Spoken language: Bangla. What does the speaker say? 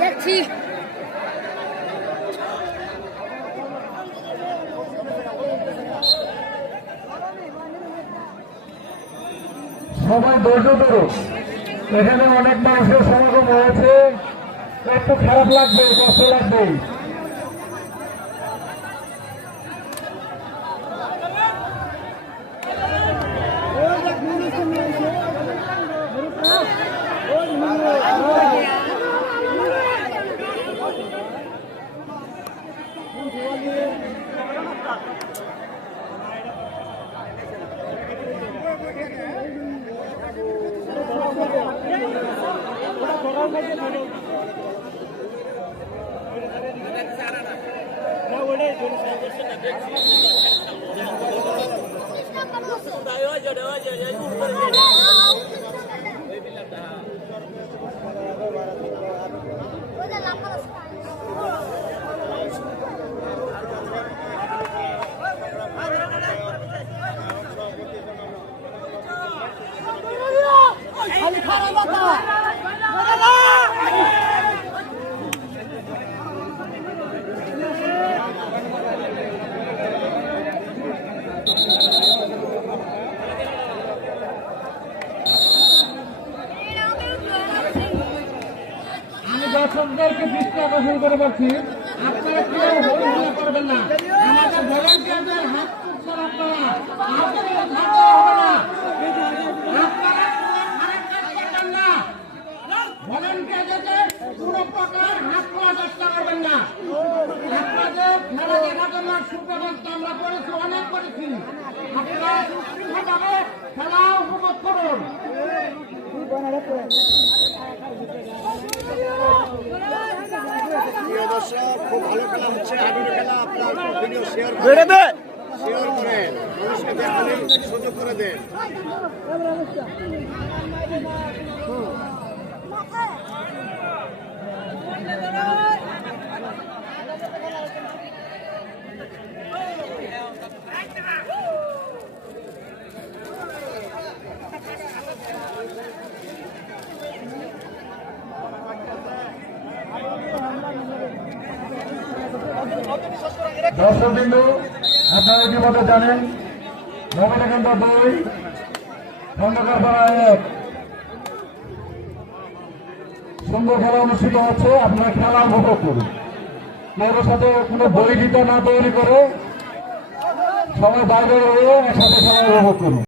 দেখছি সবাই ধৈর্য ধরো, এখানে অনেক মানুষের সমাগম হয়েছে, একটু খারাপ লাগবে, কষ্ট লাগবে। দর্শকদেরকে দৃষ্টি আকর্ষণ করে বলছি, আপনারা কেউ হরিহল্লা করবেন না। আমাদের ভলান্টিয়ারদের হাত তুলছেন আপনারা, আপনাদের ছাড়তে হবে না। আপনারা খারাপ কাজ করবেন না। ভলান্টিয়ারদেরকে কোনো প্রকার হাত তোলার চেষ্টা করবেন না। আপনাদের খেলা দেখার জন্য সুব্যবস্থা আমরা করেছি, অনেক করেছি। আপনারা সুস্থভাবে খেলা উপভোগ করুন। খুব ভালো খেলা হচ্ছে, হাডুডু খেলা। আপনার ভিডিও শেয়ার করে মানুষকে দেখানোর সুযোগ করে দেন। দর্শকবৃন্দ, আপনারা ইতিমধ্যে জানেন নবীনকান্ত 2 খন্দকারপাড়া 1 সুন্দর খেলা অনুষ্ঠিত হচ্ছে। আপনারা খেলা উপভোগ করুন। কেউ সাথে কোনো বই দিতে না তৈরি করে সবাই বাইরে রয়ে একসাথে খেলা উপভোগ করুন।